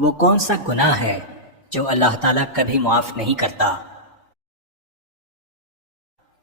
وہ کون سا گناہ ہے جو اللہ تعالیٰ کبھی معاف نہیں کرتا؟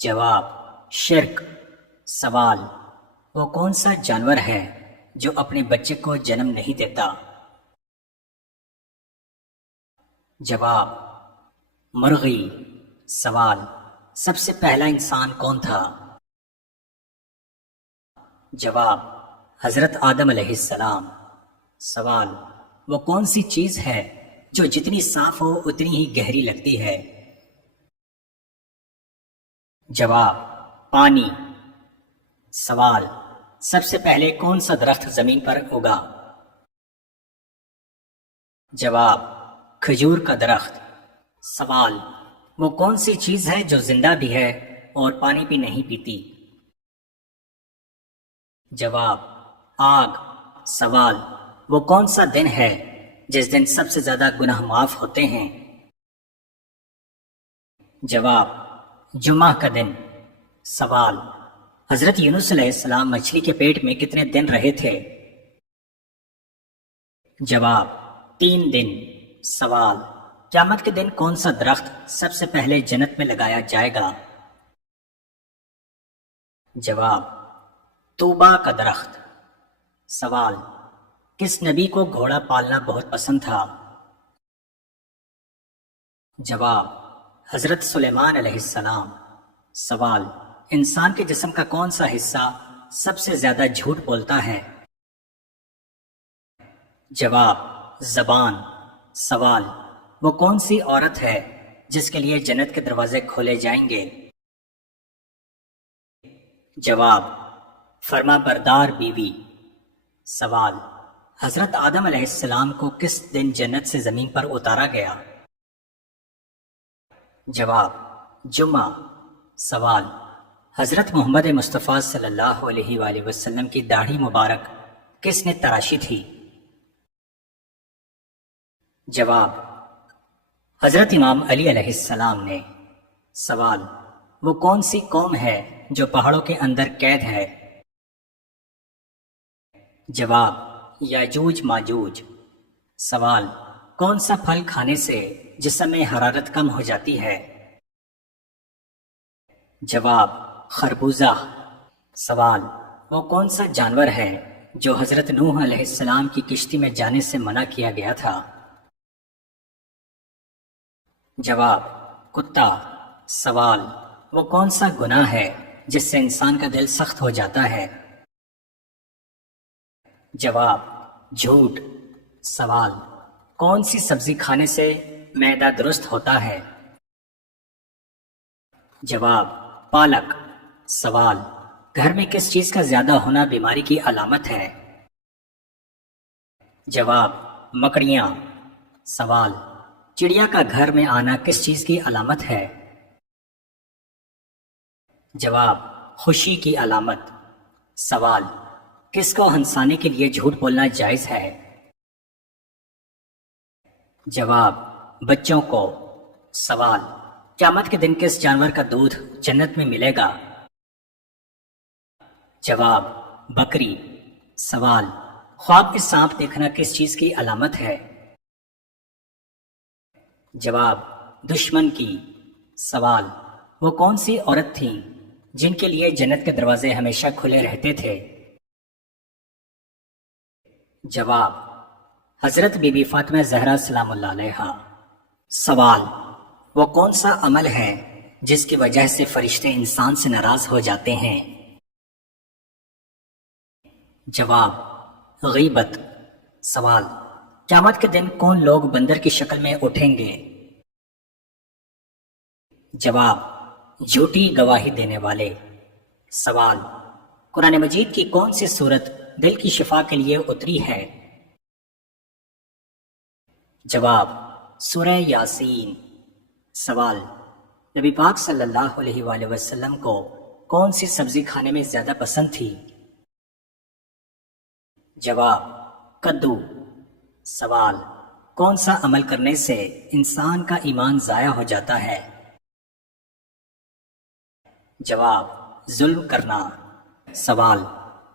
جواب: شرک۔ سوال: وہ کون سا جانور ہے جو اپنے بچے کو جنم نہیں دیتا؟ جواب: مرغی۔ سوال: سب سے پہلا انسان کون تھا؟ جواب: حضرت آدم علیہ السلام۔ سوال: وہ کون سی چیز ہے جو جتنی صاف ہو اتنی ہی گہری لگتی ہے؟ جواب: پانی۔ سوال: سب سے پہلے کون سا درخت زمین پر اگا؟ جواب: کھجور کا درخت۔ سوال: وہ کون سی چیز ہے جو زندہ بھی ہے اور پانی بھی نہیں پیتی؟ جواب: آگ۔ سوال: وہ کون سا دن ہے جس دن سب سے زیادہ گناہ معاف ہوتے ہیں؟ جواب: جمعہ کا دن۔ سوال: حضرت یونس علیہ السلام مچھلی کے پیٹ میں کتنے دن رہے تھے؟ جواب: 3 دن۔ سوال: قیامت کے دن کون سا درخت سب سے پہلے جنت میں لگایا جائے گا؟ جواب: طوبا کا درخت۔ سوال: کس نبی کو گھوڑا پالنا بہت پسند تھا؟ جواب: حضرت سلیمان علیہ السلام۔ سوال: انسان کے جسم کا کون سا حصہ سب سے زیادہ جھوٹ بولتا ہے؟ جواب: زبان۔ سوال: وہ کون سی عورت ہے جس کے لیے جنت کے دروازے کھولے جائیں گے؟ جواب: فرما بردار بیوی۔ سوال: حضرت آدم علیہ السلام کو کس دن جنت سے زمین پر اتارا گیا؟ جواب: جمعہ۔ سوال: حضرت محمد مصطفیٰ صلی اللہ علیہ وآلہ وسلم کی داڑھی مبارک کس نے تراشی تھی؟ جواب: حضرت امام علی علیہ السلام نے۔ سوال: وہ کون سی قوم ہے جو پہاڑوں کے اندر قید ہے؟ جواب: یاجوج ماجوج۔ سوال: کون سا پھل کھانے سے جسم میں حرارت کم ہو جاتی ہے؟ جواب: خربوزہ۔ سوال: وہ کون سا جانور ہے جو حضرت نوح علیہ السلام کی کشتی میں جانے سے منع کیا گیا تھا؟ جواب: کتا۔ سوال: وہ کون سا گناہ ہے جس سے انسان کا دل سخت ہو جاتا ہے؟ جواب: جھوٹ۔ سوال: کون سی سبزی کھانے سے معدہ درست ہوتا ہے؟ جواب: پالک۔ سوال: گھر میں کس چیز کا زیادہ ہونا بیماری کی علامت ہے؟ جواب: مکڑیاں۔ سوال: چڑیا کا گھر میں آنا کس چیز کی علامت ہے؟ جواب: خوشی کی علامت۔ سوال: کس کو ہنسانے کے لیے جھوٹ بولنا جائز ہے؟ جواب: بچوں کو۔ سوال: قیامت کے دن کس جانور کا دودھ جنت میں ملے گا؟ جواب: بکری۔ سوال: خواب میں سانپ دیکھنا کس چیز کی علامت ہے؟ جواب: دشمن کی۔ سوال: وہ کون سی عورت تھیں جن کے لیے جنت کے دروازے ہمیشہ کھلے رہتے تھے؟ جواب: حضرت بی بی فاطمہ زہرا سلام اللہ علیہا۔ سوال: وہ کون سا عمل ہے جس کی وجہ سے فرشتے انسان سے ناراض ہو جاتے ہیں؟ جواب: غیبت۔ سوال: قیامت کے دن کون لوگ بندر کی شکل میں اٹھیں گے؟ جواب: جھوٹی گواہی دینے والے۔ سوال: قرآن مجید کی کون سی صورت دل کی شفا کے لیے اتری ہے؟ جواب: سورہ یاسین۔ سوال: نبی پاک صلی اللہ علیہ وآلہ وسلم کو کون سی سبزی کھانے میں زیادہ پسند تھی؟ جواب: کدو۔ سوال: کون سا عمل کرنے سے انسان کا ایمان ضائع ہو جاتا ہے؟ جواب: ظلم کرنا۔ سوال: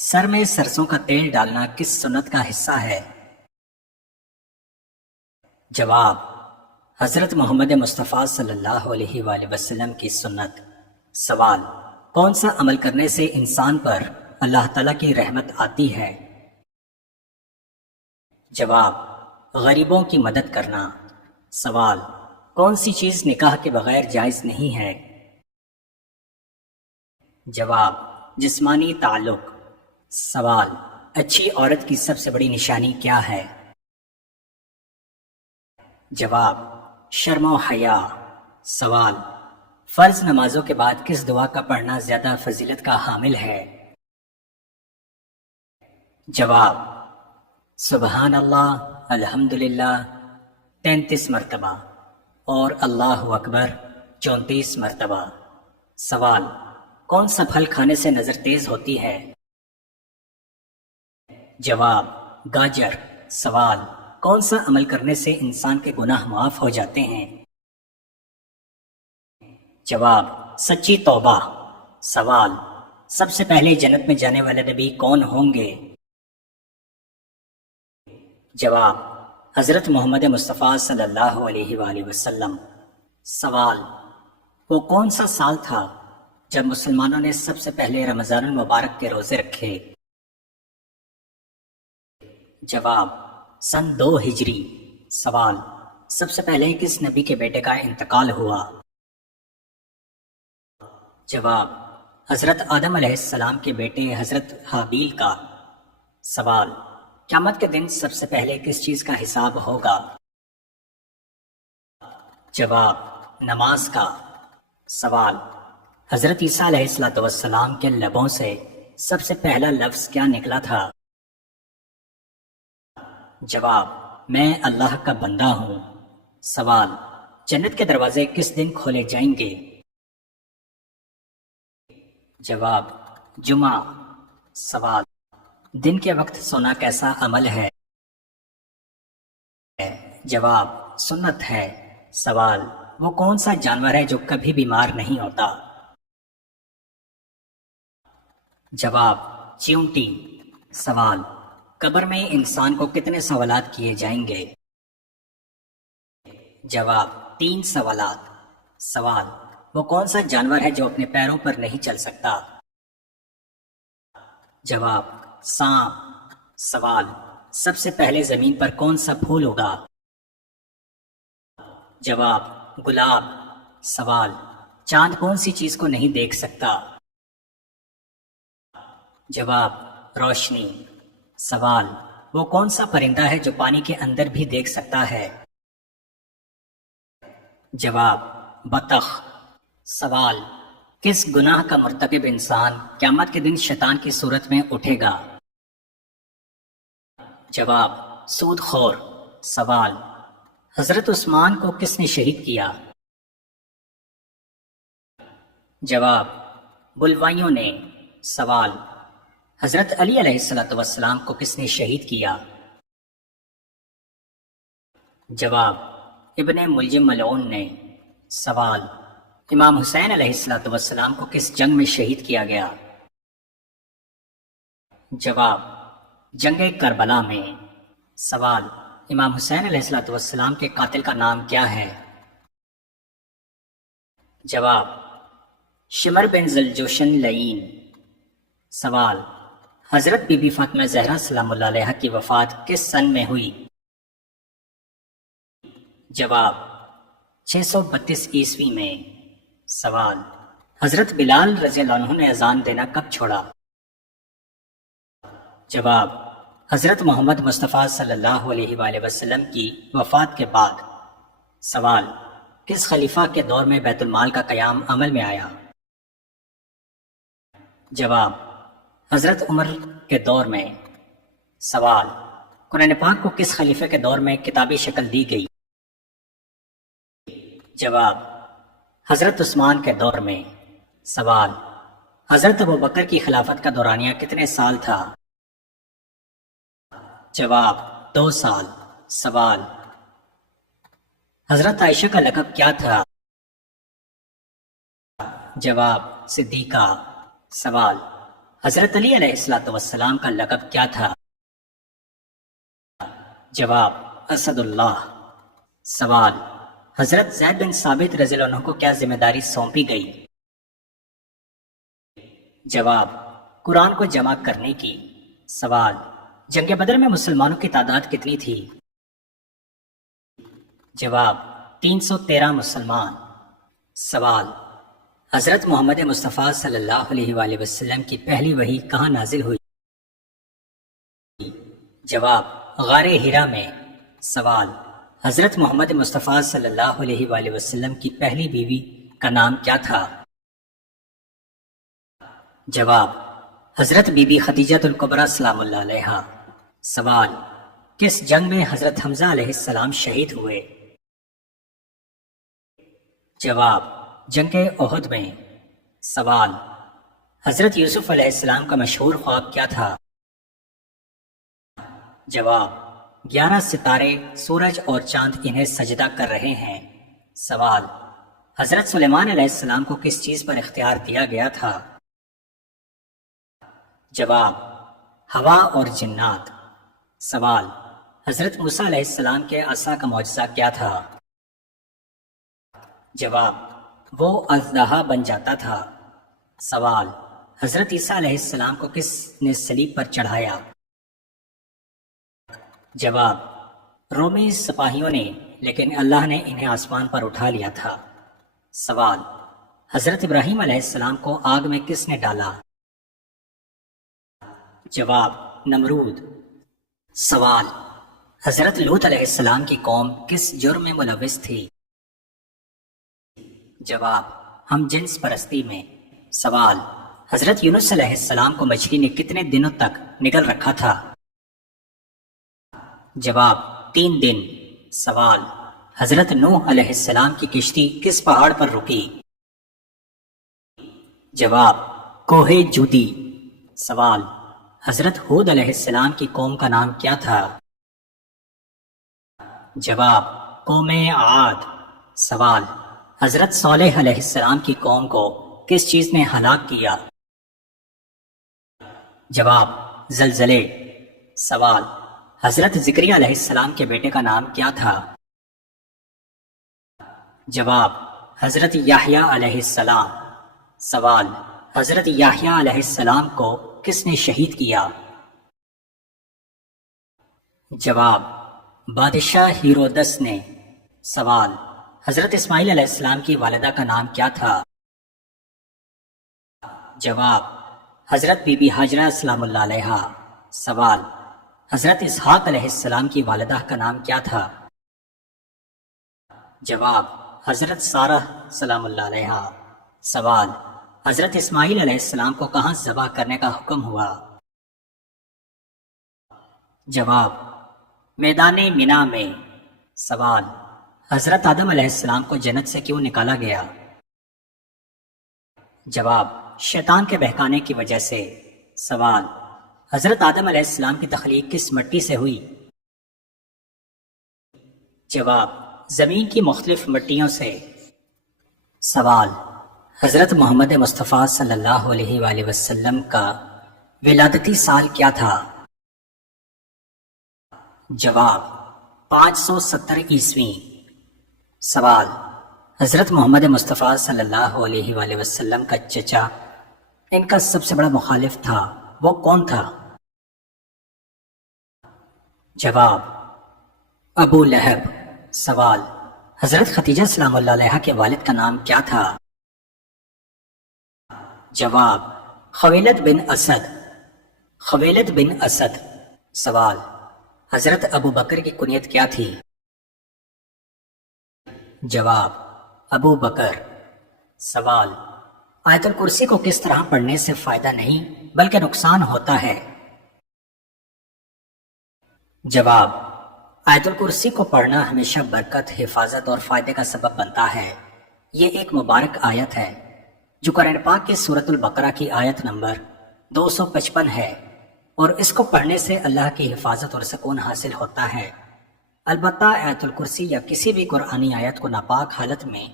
سر میں سرسوں کا تیل ڈالنا کس سنت کا حصہ ہے؟ جواب: حضرت محمد مصطفیٰ صلی اللہ علیہ وآلہ وسلم کی سنت۔ سوال: کون سا عمل کرنے سے انسان پر اللہ تعالیٰ کی رحمت آتی ہے؟ جواب: غریبوں کی مدد کرنا۔ سوال: کون سی چیز نکاح کے بغیر جائز نہیں ہے؟ جواب: جسمانی تعلق۔ سوال: اچھی عورت کی سب سے بڑی نشانی کیا ہے؟ جواب: شرم و حیا۔ سوال: فرض نمازوں کے بعد کس دعا کا پڑھنا زیادہ فضیلت کا حامل ہے؟ جواب: سبحان اللہ، الحمدللہ 33 مرتبہ اور اللہ اکبر 34 مرتبہ۔ سوال: کون سا پھل کھانے سے نظر تیز ہوتی ہے؟ جواب: گاجر۔ سوال: کون سا عمل کرنے سے انسان کے گناہ معاف ہو جاتے ہیں؟ جواب: سچی توبہ۔ سوال: سب سے پہلے جنت میں جانے والے نبی کون ہوں گے؟ جواب: حضرت محمد مصطفیٰ صلی اللہ علیہ وآلہ وسلم۔ سوال: وہ کون سا سال تھا جب مسلمانوں نے سب سے پہلے رمضان المبارک کے روزے رکھے؟ جواب: سن 2 ہجری۔ سوال: سب سے پہلے کس نبی کے بیٹے کا انتقال ہوا؟ جواب: حضرت آدم علیہ السلام کے بیٹے حضرت حابیل کا۔ سوال: قیامت کے دن سب سے پہلے کس چیز کا حساب ہوگا؟ جواب: نماز کا۔ سوال: حضرت عیسیٰ علیہ السلام کے لبوں سے سب سے پہلا لفظ کیا نکلا تھا؟ جواب: میں اللہ کا بندہ ہوں۔ سوال: جنت کے دروازے کس دن کھولے جائیں گے؟ جواب: جمعہ۔ سوال: دن کے وقت سونا کیسا عمل ہے؟ جواب: سنت ہے۔ سوال: وہ کون سا جانور ہے جو کبھی بیمار نہیں ہوتا؟ جواب: چیونٹی۔ سوال: قبر میں انسان کو کتنے سوالات کیے جائیں گے؟ جواب: 3 سوالات۔ سوال: وہ کون سا جانور ہے جو اپنے پیروں پر نہیں چل سکتا؟ جواب: سانپ۔ سوال: سب سے پہلے زمین پر کون سا پھول اگا؟ جواب: گلاب۔ سوال: چاند کون سی چیز کو نہیں دیکھ سکتا؟ جواب: روشنی۔ سوال: وہ کون سا پرندہ ہے جو پانی کے اندر بھی دیکھ سکتا ہے؟ جواب: بطخ۔ سوال: کس گناہ کا مرتکب انسان قیامت کے دن شیطان کی صورت میں اٹھے گا؟ جواب: سود خور۔ سوال: حضرت عثمان کو کس نے شہید کیا؟ جواب: بلوائیوں نے۔ سوال: حضرت علی علیہ السلام کو کس نے شہید کیا؟ جواب: ابن ملجم ملعون نے۔ سوال: امام حسین علیہ السلام کو کس جنگ میں شہید کیا گیا؟ جواب: جنگ کربلا میں۔ سوال: امام حسین علیہ السلام کے قاتل کا نام کیا ہے؟ جواب: شمر بن ذوالجوشن لعین۔ سوال: حضرت بی بی فاطمہ زہرا سلام اللہ علیہا کی وفات کس سن میں ہوئی؟ جواب: 632 عیسوی میں۔ سوال: حضرت بلال رضی اللہ عنہ نے اذان دینا کب چھوڑا؟ جواب: حضرت محمد مصطفیٰ صلی اللہ علیہ وآلہ وسلم کی وفات کے بعد۔ سوال: کس خلیفہ کے دور میں بیت المال کا قیام عمل میں آیا؟ جواب: حضرت عمر کے دور میں۔ سوال: قرآن پاک کو کس خلیفہ کے دور میں کتابی شکل دی گئی؟ جواب: حضرت عثمان کے دور میں۔ سوال: حضرت ابوبکر کی خلافت کا دورانیہ کتنے سال تھا؟ جواب: 2 سال۔ سوال: حضرت عائشہ کا لقب کیا تھا؟ جواب: صدیقہ۔ سوال: حضرت علی علیہ السلام کا لقب کیا تھا؟ جواب: اسد اللہ۔ سوال: حضرت زید بن ثابت رضی اللہ عنہ کو کیا ذمہ داری سونپی گئی؟ جواب: قرآن کو جمع کرنے کی۔ سوال: جنگ بدر میں مسلمانوں کی تعداد کتنی تھی؟ جواب: 313 مسلمان۔ سوال: حضرت محمد مصطفیٰ صلی اللہ علیہ وآلہ وسلم کی پہلی وحی کہاں نازل ہوئی؟ جواب: غار حرا میں۔ سوال: حضرت محمد مصطفیٰ صلی اللہ علیہ وآلہ وسلم کی پہلی بیوی کا نام کیا تھا؟ جواب: حضرت بی بی خدیجہ الکبریٰ سلام اللہ علیہا۔ سوال: کس جنگ میں حضرت حمزہ علیہ السلام شہید ہوئے؟ جواب: جنگ احد میں۔ سوال: حضرت یوسف علیہ السلام کا مشہور خواب کیا تھا؟ جواب: 11 ستارے، سورج اور چاند انہیں سجدہ کر رہے ہیں۔ سوال: حضرت سلیمان علیہ السلام کو کس چیز پر اختیار دیا گیا تھا؟ جواب: ہوا اور جنات۔ سوال: حضرت موسیٰ علیہ السلام کے عصا کا معجزہ کیا تھا؟ جواب: وہ اژدہا بن جاتا تھا۔ سوال: حضرت عیسیٰ علیہ السلام کو کس نے صلیب پر چڑھایا؟ جواب: رومی سپاہیوں نے، لیکن اللہ نے انہیں آسمان پر اٹھا لیا تھا۔ سوال: حضرت ابراہیم علیہ السلام کو آگ میں کس نے ڈالا؟ جواب: نمرود۔ سوال: حضرت لوط علیہ السلام کی قوم کس جرم میں ملوث تھی؟ جواب: ہم جنس پرستی میں۔ سوال: حضرت یونس علیہ السلام کو مچھلی نے کتنے دنوں تک نگل رکھا تھا؟ جواب: 3 دن۔ سوال: حضرت نوح علیہ السلام کی کشتی کس پہاڑ پر رکی؟ جواب: کوہ جودی۔ سوال: حضرت ہود علیہ السلام کی قوم کا نام کیا تھا؟ جواب: قوم عاد۔ سوال: حضرت صالح علیہ السلام کی قوم کو کس چیز نے ہلاک کیا؟ جواب: زلزلے۔ سوال: حضرت زکریا علیہ السلام کے بیٹے کا نام کیا تھا؟ جواب: حضرت یحییٰ علیہ السلام۔ سوال: حضرت یحییٰ علیہ السلام کو کس نے شہید کیا؟ جواب: بادشاہ ہیرودس نے۔ سوال: حضرت اسماعیل علیہ السلام کی والدہ کا نام کیا تھا؟ جواب: حضرت بی بی ہاجرہ سلام اللہ علیہا۔ سوال: حضرت اسحاق علیہ السلام کی والدہ کا نام کیا تھا؟ جواب: حضرت سارہ سلام اللہ علیہا۔ سوال: حضرت اسماعیل علیہ السلام کو کہاں ذبح کرنے کا حکم ہوا؟ جواب: میدان منا میں۔ سوال: حضرت آدم علیہ السلام کو جنت سے کیوں نکالا گیا؟ جواب: شیطان کے بہکانے کی وجہ سے۔ سوال: حضرت آدم علیہ السلام کی تخلیق کس مٹی سے ہوئی؟ جواب: زمین کی مختلف مٹیوں سے۔ سوال: حضرت محمد مصطفیٰ صلی اللہ علیہ وآلہ وسلم کا ولادتی سال کیا تھا؟ جواب: 570 عیسوی۔ سوال: حضرت محمد مصطفیٰ صلی اللہ علیہ وآلہ وسلم کا چچا ان کا سب سے بڑا مخالف تھا، وہ کون تھا؟ جواب: ابو لہب۔ سوال: حضرت ختیجہ سلام اللہ علیہا کے والد کا نام کیا تھا؟ جواب: خویلد بن اسد۔ خویلد بن اسد۔ سوال: حضرت ابو بکر کی کنیت کیا تھی؟ جواب: ابو بکر۔ سوال: آیت الکرسی کو کس طرح پڑھنے سے فائدہ نہیں بلکہ نقصان ہوتا ہے؟ جواب: آیت الکرسی کو پڑھنا ہمیشہ برکت، حفاظت اور فائدے کا سبب بنتا ہے۔ یہ ایک مبارک آیت ہے جو قرآن پاک کی سورۃ البقرہ کی آیت نمبر 255 ہے، اور اس کو پڑھنے سے اللہ کی حفاظت اور سکون حاصل ہوتا ہے۔ البتہ آیت الکرسی یا کسی بھی قرآنی آیت کو ناپاک حالت میں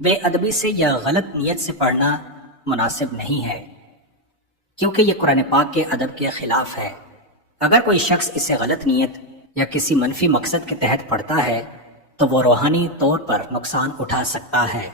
بے ادبی سے یا غلط نیت سے پڑھنا مناسب نہیں ہے، کیونکہ یہ قرآن پاک کے ادب کے خلاف ہے۔ اگر کوئی شخص اسے غلط نیت یا کسی منفی مقصد کے تحت پڑھتا ہے تو وہ روحانی طور پر نقصان اٹھا سکتا ہے